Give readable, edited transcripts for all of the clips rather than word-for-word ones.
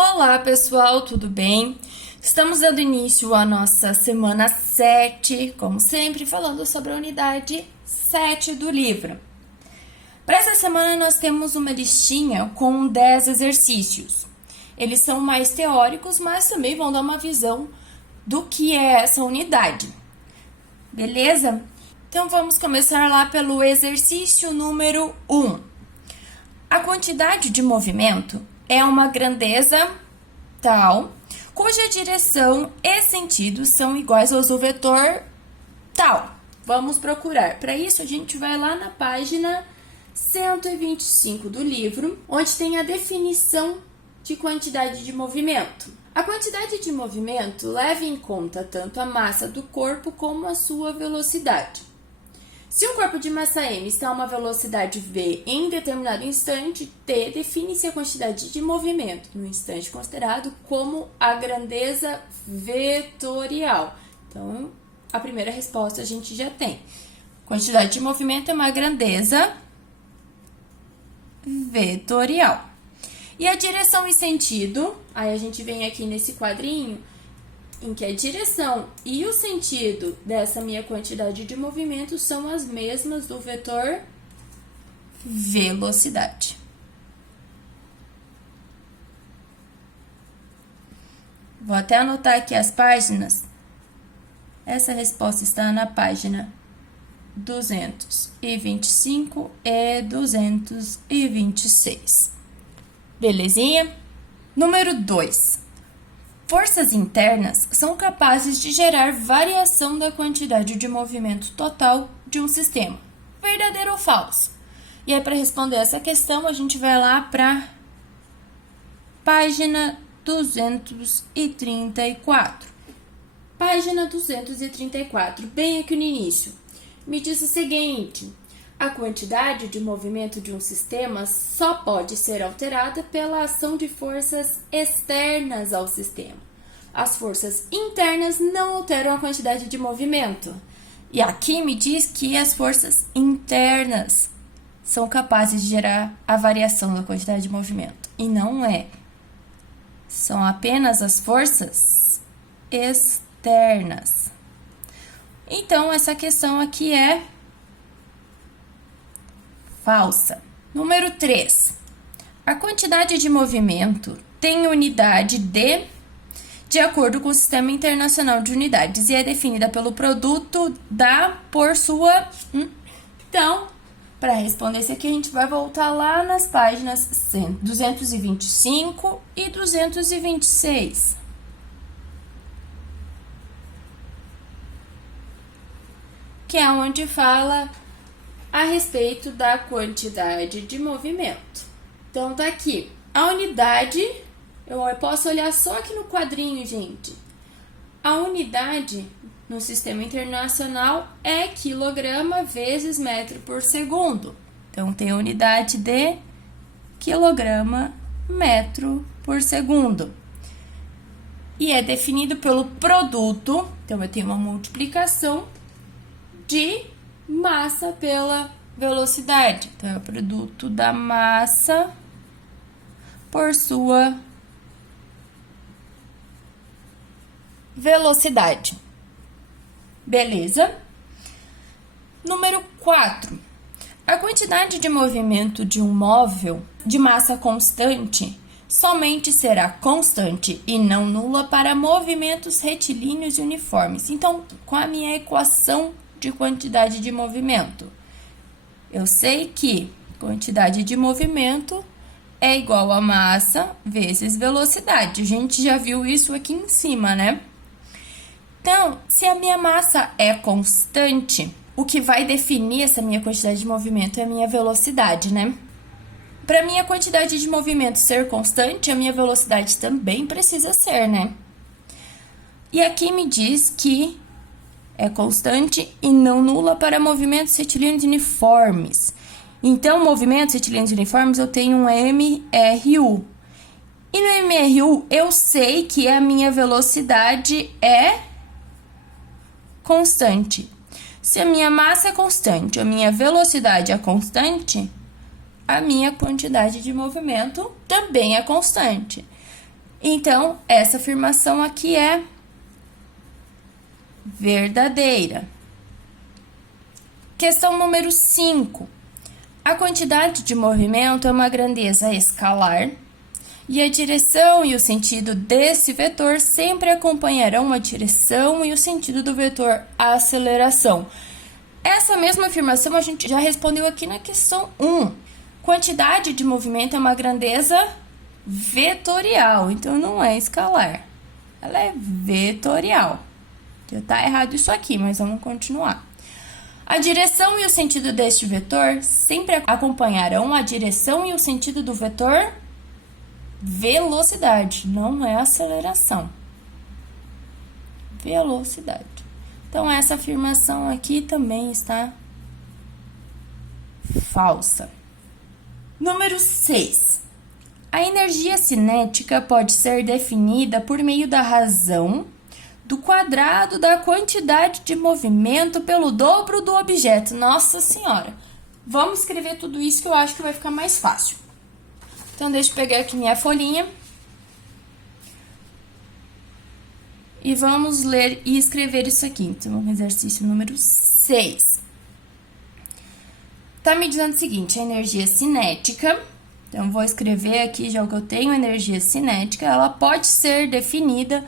Olá pessoal, tudo bem? Estamos dando início à nossa semana 7, como sempre, falando sobre a unidade 7 do livro. Para essa semana nós temos uma listinha com 10 exercícios. Eles são mais teóricos, mas também vão dar uma visão do que é essa unidade. Beleza? Então vamos começar lá pelo exercício número 1. A quantidade de movimento é uma grandeza tal, cuja direção e sentido são iguais aos do vetor tal. Vamos procurar. Para isso, a gente vai lá na página 125 do livro, onde tem a definição de quantidade de movimento. A quantidade de movimento leva em conta tanto a massa do corpo como a sua velocidade. Se um corpo de massa m está a uma velocidade v em determinado instante, t define-se a quantidade de movimento no instante considerado como a grandeza vetorial. Então, a primeira resposta a gente já tem. Quantidade de movimento é uma grandeza vetorial. E a direção e sentido, aí a gente vem aqui nesse quadrinho, em que a direção e o sentido dessa minha quantidade de movimento são as mesmas do vetor velocidade. Vou até anotar aqui as páginas. Essa resposta está na página 225 e 226. Belezinha? Número 2. Forças internas são capazes de gerar variação da quantidade de movimento total de um sistema. Verdadeiro ou falso? E aí, para responder essa questão, a gente vai lá para página 234. Página 234, bem aqui no início. Me diz o seguinte: a quantidade de movimento de um sistema só pode ser alterada pela ação de forças externas ao sistema. As forças internas não alteram a quantidade de movimento. E aqui me diz que as forças internas são capazes de gerar a variação da quantidade de movimento. E não é. São apenas as forças externas. Então, essa questão aqui é falsa. Número 3. A quantidade de movimento tem unidade de acordo com o Sistema Internacional de Unidades e é definida pelo produto da por sua... Então, para responder isso aqui, a gente vai voltar lá nas páginas 225 e 226. Que é onde fala a respeito da quantidade de movimento. Então, tá aqui. A unidade, eu posso olhar só aqui no quadrinho, gente. A unidade no Sistema Internacional é quilograma vezes metro por segundo. Então, tem a unidade de quilograma metro por segundo. E é definido pelo produto, então eu tenho uma multiplicação de massa pela velocidade. Então, é o produto da massa por sua velocidade. Beleza? Número 4. A quantidade de movimento de um móvel de massa constante somente será constante e não nula para movimentos retilíneos e uniformes. Então, com a minha equação de quantidade de movimento, eu sei que quantidade de movimento é igual a massa vezes velocidade. A gente já viu isso aqui em cima, né? Então, se a minha massa é constante, o que vai definir essa minha quantidade de movimento é a minha velocidade, né? Para minha quantidade de movimento ser constante, a minha velocidade também precisa ser, né? E aqui me diz que é constante e não nula para movimentos retilíneos uniformes. Então, movimentos retilíneos uniformes, eu tenho um MRU. E no MRU, eu sei que a minha velocidade é constante. Se a minha massa é constante, a minha velocidade é constante, a minha quantidade de movimento também é constante. Então, essa afirmação aqui é verdadeira. Questão número 5. A quantidade de movimento é uma grandeza escalar e a direção e o sentido desse vetor sempre acompanharão a direção e o sentido do vetor aceleração. Essa mesma afirmação a gente já respondeu aqui na questão 1. Quantidade de movimento é uma grandeza vetorial, então não é escalar, ela é vetorial. Já tá errado isso aqui, mas vamos continuar. A direção e o sentido deste vetor sempre acompanharão a direção e o sentido do vetor velocidade, não é aceleração. Velocidade. Então, essa afirmação aqui também está falsa. Número 6. A energia cinética pode ser definida por meio da razão do quadrado da quantidade de movimento pelo dobro do objeto. Nossa Senhora! Vamos escrever tudo isso que eu acho que vai ficar mais fácil. Então, deixa eu pegar aqui minha folhinha. E vamos ler e escrever isso aqui. Então, exercício número 6. Tá me dizendo o seguinte, a energia cinética, então vou escrever aqui já o que eu tenho, energia cinética, ela pode ser definida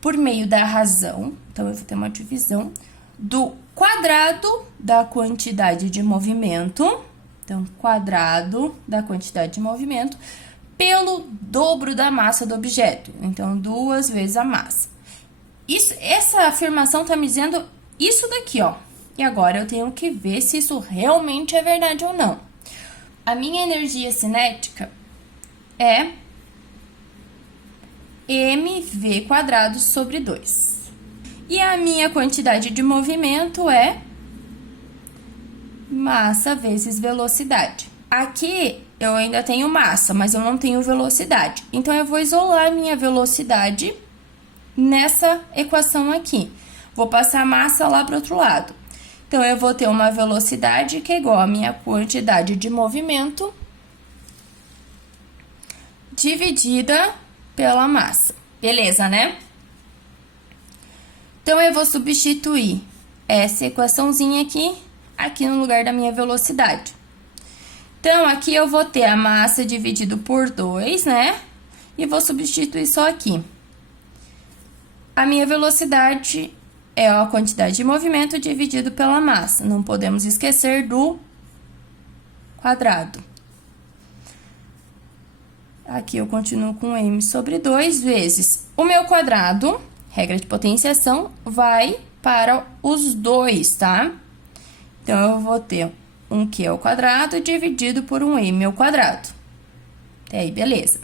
por meio da razão, então eu vou ter uma divisão, do quadrado da quantidade de movimento, então quadrado da quantidade de movimento, pelo dobro da massa do objeto, então 2 vezes a massa. Essa afirmação tá me dizendo isso daqui, ó. E agora eu tenho que ver se isso realmente é verdade ou não. A minha energia cinética é mv² sobre 2. E a minha quantidade de movimento é massa vezes velocidade. Aqui eu ainda tenho massa, mas eu não tenho velocidade. Então, eu vou isolar a minha velocidade nessa equação aqui. Vou passar a massa lá para o outro lado. Então, eu vou ter uma velocidade que é igual à minha quantidade de movimento dividida pela massa. Beleza, né? Então, eu vou substituir essa equaçãozinha aqui no lugar da minha velocidade. Então, aqui eu vou ter a massa dividido por 2, né? E vou substituir só aqui. A minha velocidade é a quantidade de movimento dividido pela massa. Não podemos esquecer do quadrado. Aqui eu continuo com m sobre 2 vezes o meu quadrado, regra de potenciação, vai para os dois, tá? Então, eu vou ter um q ao quadrado dividido por um m ao quadrado. Até aí, beleza.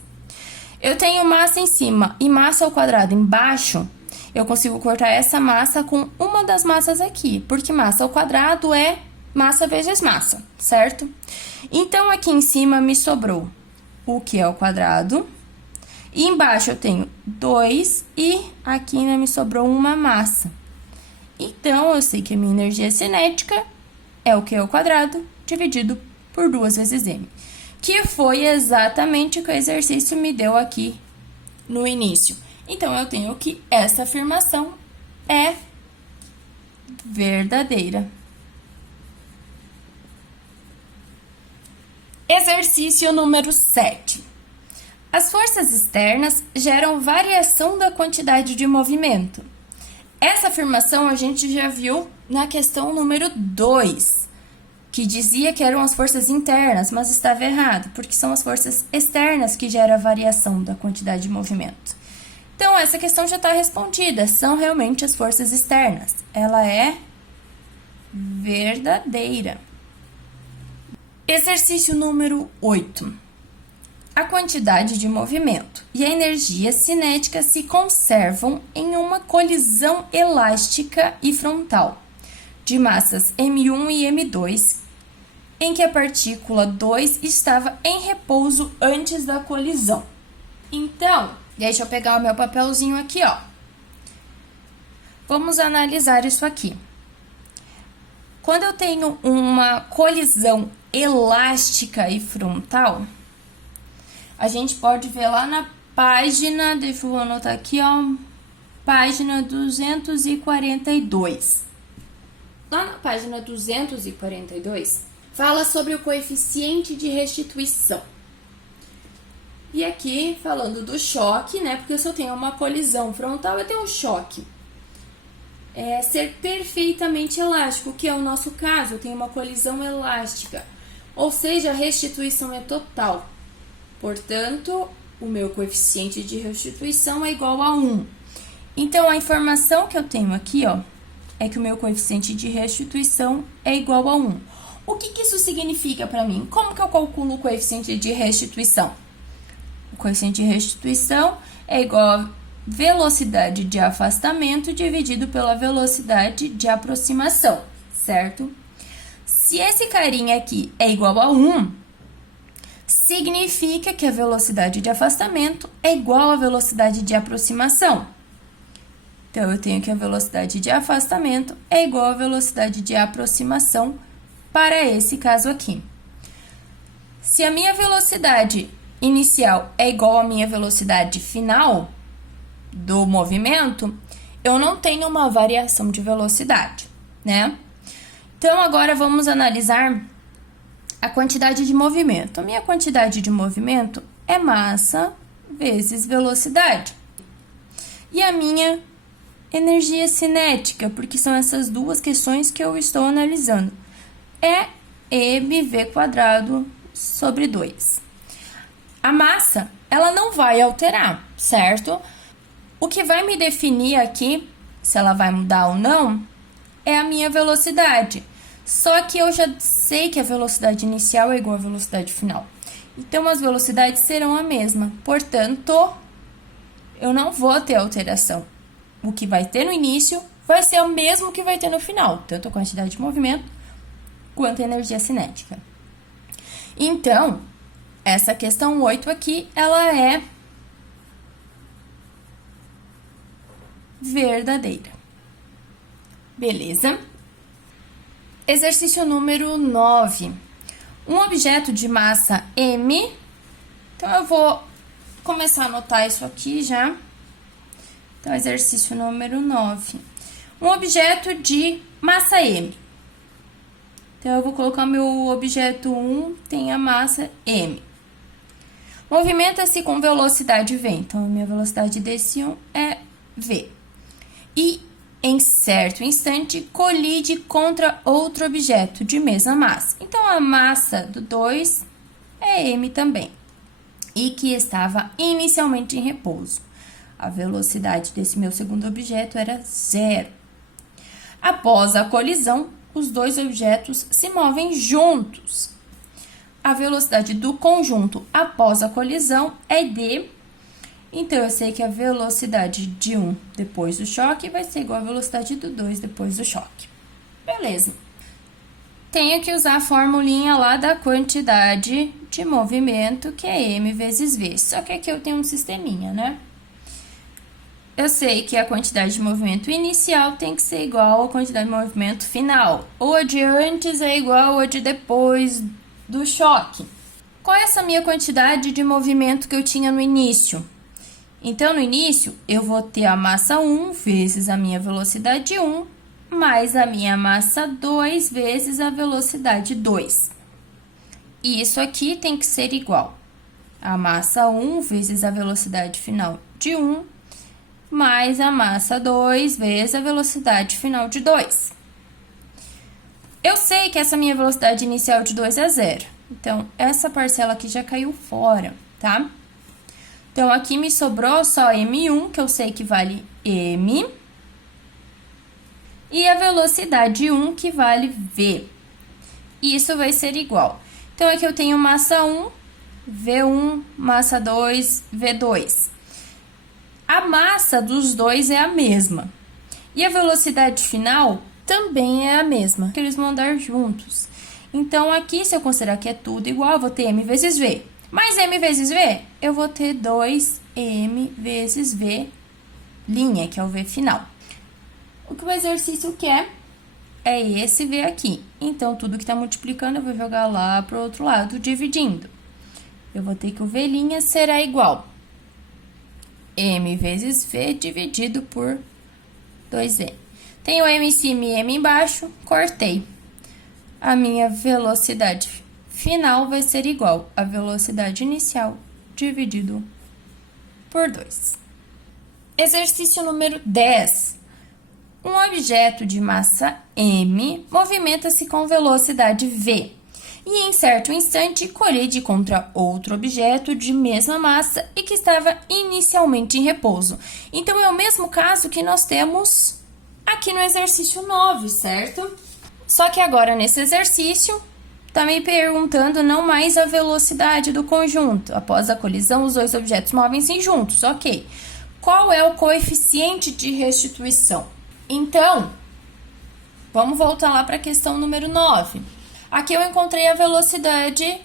Eu tenho massa em cima e massa ao quadrado embaixo. Eu consigo cortar essa massa com uma das massas aqui, porque massa ao quadrado é massa vezes massa, certo? Então, aqui em cima me sobrou o q ao quadrado, e embaixo eu tenho 2, e aqui ainda me sobrou uma massa. Então, eu sei que a minha energia cinética é o q ao quadrado dividido por 2 vezes m, que foi exatamente o que o exercício me deu aqui no início. Então, eu tenho que essa afirmação é verdadeira. Exercício número 7. As forças externas geram variação da quantidade de movimento. Essa afirmação a gente já viu na questão número 2, que dizia que eram as forças internas, mas estava errado, porque são as forças externas que geram a variação da quantidade de movimento. Então, essa questão já está respondida, são realmente as forças externas. Ela é verdadeira. Exercício número 8. A quantidade de movimento e a energia cinética se conservam em uma colisão elástica e frontal de massas m1 e m2, em que a partícula 2 estava em repouso antes da colisão. Então, deixa eu pegar o meu papelzinho aqui, ó. Vamos analisar isso aqui. Quando eu tenho uma colisão elástica e frontal, a gente pode ver lá na página, deixa eu anotar aqui, ó, página 242. Lá na página 242, fala sobre o coeficiente de restituição. E aqui, falando do choque, né, porque se eu tenho uma colisão frontal, eu tenho um choque. É ser perfeitamente elástico, que é o nosso caso, eu tenho uma colisão elástica. Ou seja, a restituição é total. Portanto, o meu coeficiente de restituição é igual a 1. Então, a informação que eu tenho aqui, ó, é que o meu coeficiente de restituição é igual a 1. O que isso significa para mim? Como que eu calculo o coeficiente de restituição? O coeficiente de restituição é igual a velocidade de afastamento dividido pela velocidade de aproximação, certo? Se esse carinha aqui é igual a 1, significa que a velocidade de afastamento é igual à velocidade de aproximação. Então, eu tenho que a velocidade de afastamento é igual à velocidade de aproximação para esse caso aqui. Se a minha velocidade inicial é igual à minha velocidade final do movimento, eu não tenho uma variação de velocidade, né? Então, agora vamos analisar a quantidade de movimento. A minha quantidade de movimento é massa vezes velocidade. E a minha energia cinética, porque são essas duas questões que eu estou analisando, é mv² sobre 2. A massa, ela não vai alterar, certo? O que vai me definir aqui, se ela vai mudar ou não, é a minha velocidade. Só que eu já sei que a velocidade inicial é igual à velocidade final. Então, as velocidades serão a mesma. Portanto, eu não vou ter alteração. O que vai ter no início vai ser o mesmo que vai ter no final. Tanto a quantidade de movimento quanto a energia cinética. Então, essa questão 8 aqui, ela é verdadeira. Beleza? Exercício número 9. Um objeto de massa M. Então, eu vou começar a anotar isso aqui já. Então, exercício número 9. Um objeto de massa M. Então, eu vou colocar meu objeto 1, tem a massa M. Movimenta-se com velocidade V. Então, a minha velocidade desse 1 é V. E, em certo instante, colide contra outro objeto de mesma massa. Então, a massa do 2 é M também. E que estava inicialmente em repouso. A velocidade desse meu segundo objeto era 0. Após a colisão, os dois objetos se movem juntos. A velocidade do conjunto após a colisão é d. Então, eu sei que a velocidade de 1 depois do choque vai ser igual à velocidade do 2 depois do choque. Beleza. Tenho que usar a formulinha lá da quantidade de movimento, que é m vezes v. Só que aqui eu tenho um sisteminha, né? Eu sei que a quantidade de movimento inicial tem que ser igual à quantidade de movimento final. Ou a de antes é igual à de depois do choque. Qual é essa minha quantidade de movimento que eu tinha no início? Então, no início, eu vou ter a massa 1 vezes a minha velocidade 1, mais a minha massa 2 vezes a velocidade 2. E isso aqui tem que ser igual a massa 1 vezes a velocidade final de 1, mais a massa 2 vezes a velocidade final de 2. Eu sei que essa minha velocidade inicial de 2 é 0. Então, essa parcela aqui já caiu fora, tá? Então, aqui me sobrou só M1, que eu sei que vale M. E a velocidade 1, que vale V. E isso vai ser igual. Então, aqui eu tenho massa 1, V1, massa 2, V2. A massa dos dois é a mesma. E a velocidade final também é a mesma, porque eles vão andar juntos. Então, aqui, se eu considerar que é tudo igual, eu vou ter M vezes V. Mais M vezes V, eu vou ter 2M vezes V', que é o V final. O que o exercício quer é esse V aqui. Então, tudo que está multiplicando, eu vou jogar lá para o outro lado, dividindo. Eu vou ter que o V' será igual m vezes v dividido por 2m. Tenho m em cima e m embaixo, cortei. A minha velocidade final vai ser igual à velocidade inicial dividido por 2. Exercício número 10. Um objeto de massa m movimenta-se com velocidade v e em certo instante colide contra outro objeto de mesma massa e que estava inicialmente em repouso. Então, é o mesmo caso que nós temos aqui no exercício 9, certo? Só que agora, nesse exercício, está me perguntando não mais a velocidade do conjunto. Após a colisão, os dois objetos movem-se juntos, ok. Qual é o coeficiente de restituição? Então, vamos voltar lá para a questão número 9. Aqui eu encontrei a velocidade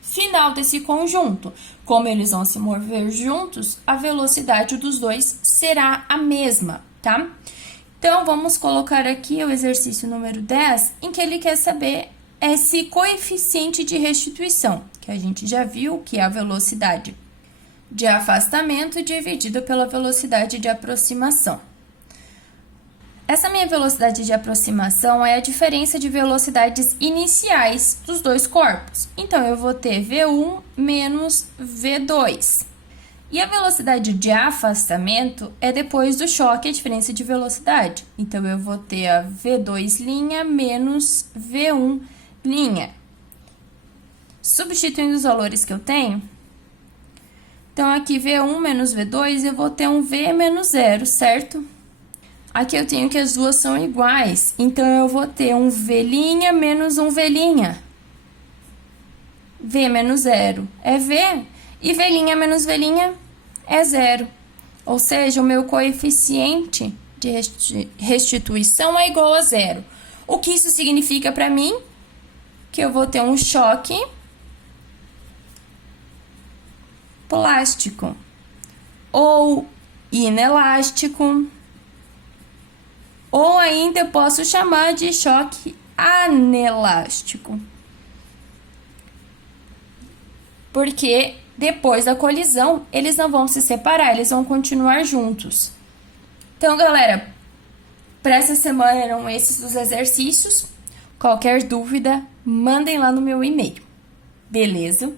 final desse conjunto. Como eles vão se mover juntos, a velocidade dos dois será a mesma, tá? Então, vamos colocar aqui o exercício número 10, em que ele quer saber esse coeficiente de restituição, que a gente já viu que é a velocidade de afastamento dividido pela velocidade de aproximação. Essa minha velocidade de aproximação é a diferença de velocidades iniciais dos dois corpos. Então, eu vou ter V1 menos V2. E a velocidade de afastamento é depois do choque, a diferença de velocidade. Então, eu vou ter a V2' menos V1'. Substituindo os valores que eu tenho, então, aqui V1 menos V2, eu vou ter um V menos 0, certo? Aqui eu tenho que as duas são iguais, então eu vou ter um V' menos um V'. V menos 0 é V, e V' menos V' é 0. Ou seja, o meu coeficiente de restituição é igual a 0. O que isso significa para mim? Que eu vou ter um choque plástico ou inelástico, ou ainda eu posso chamar de choque anelástico. Porque depois da colisão, eles não vão se separar, eles vão continuar juntos. Então, galera, para essa semana eram esses os exercícios. Qualquer dúvida, mandem lá no meu e-mail. Beleza?